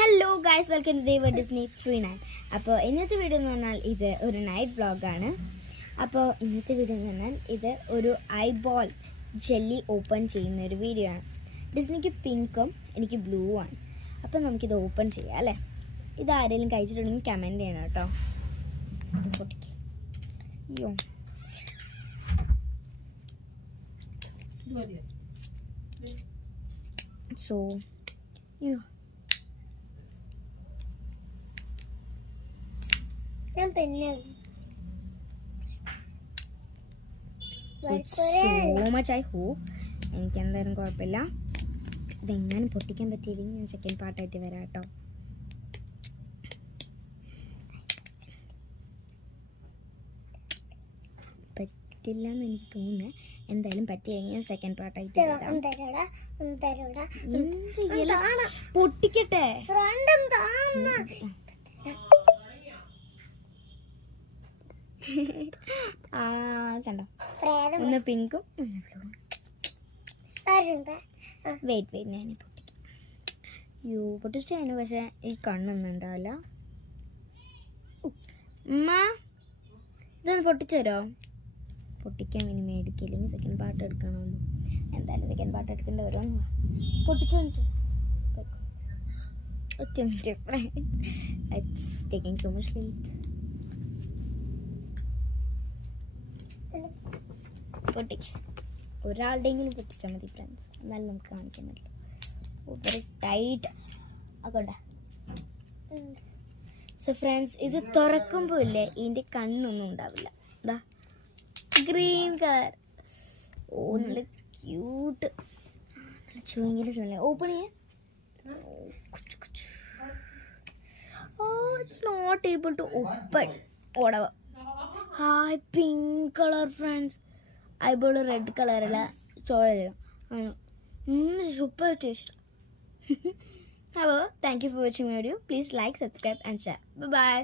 Hello guys, welcome to Dave Disney 39. അപ്പോൾ ഇന്നത്തെ video എന്ന് പറഞ്ഞാൽ ഇത് ഒരു നൈറ്റ് വ്ളോഗാണ്. അപ്പോൾ ഇന്നത്തെ വീഡിയോ എന്ന് പറഞ്ഞാൽ ഇത് ഒരു ഐബോൾ ജെല്ലി ഓപ്പൺ ചെയ്യുന്ന ഒരു വീഡിയോ ആണ്. ഡിസ്നിക്ക് പിങ്കും എനിക്ക് ബ്ലൂ ആണ്. അപ്പോൾ നമുക്കിത് ഓപ്പൺ ചെയ്യാം അല്ലേ. ഇത് ആരെങ്കിലും കഴിച്ചിട്ടുണ്ടെങ്കിൽ കമൻറ്റ് ചെയ്യണം കേട്ടോ. അയ്യോ, സോ അയ്യോ സോ മച്ച് ഐ ഹോപ്പ് എനിക്ക് എന്തായാലും കുഴപ്പമില്ല. ഇതെങ്ങനെ പൊട്ടിക്കാൻ പറ്റിയില്ലെങ്കിൽ ഞാൻ സെക്കൻഡ് പാർട്ടായിട്ട് വരാം കേട്ടോ. പറ്റില്ല എന്ന് എനിക്ക് തോന്നുന്നത്. എന്തായാലും പറ്റിയില്ലെങ്കിൽ ഞാൻ സെക്കൻഡ് പാർട്ടായിട്ട് പൊട്ടിക്കട്ടെ. കണ്ടോ, ഒന്ന് പിങ്കും വെയിറ്റ് ഞാൻ പൊട്ടിക്കാം. യോ പൊട്ടിച്ചതിന് പക്ഷെ ഈ കണ്ണൊന്നും ഉണ്ടാവില്ല. ഇതൊന്ന് പൊട്ടിച്ചരോ? പൊട്ടിക്കാൻ ഇനി മേടിക്കില്ലെങ്കിൽ സെക്കൻഡ് പാർട്ട് എടുക്കണമെന്ന്. എന്തായാലും സെക്കൻഡ് പാർട്ട് എടുക്കേണ്ടി വരുമോ? പൊട്ടിച്ചു ഒറ്റ minute, it's taking so much wait. പൊട്ടിക്ക, ഒരാളുടെയെങ്കിലും പൊട്ടിച്ചാൽ മതി ഫ്രണ്ട്സ്, എന്നാലും നമുക്ക് കാണിക്കുന്നുള്ളൂ. വെരി ടൈറ്റ് ആക്കോട്ടെ. സോ ഫ്രണ്ട്സ്, ഇത് തുറക്കുമ്പോൾ ഇല്ലേ ഇതിൻ്റെ കണ്ണൊന്നും ഉണ്ടാവില്ല. ഇതാ ഗ്രീൻ കളർ. ഓ നല്ല ക്യൂട്ട്, നല്ല ചുവങ്ങിൽ ഓപ്പൺ ചെയ്യാൻ. It's not able to open. ഓടവ hi pink colour friends. Eyeball red കളറല്ല, ചോര സൂപ്പർ ടേസ്റ്റ്. അപ്പോൾ thank you for watching video. Please like, subscribe and share. By.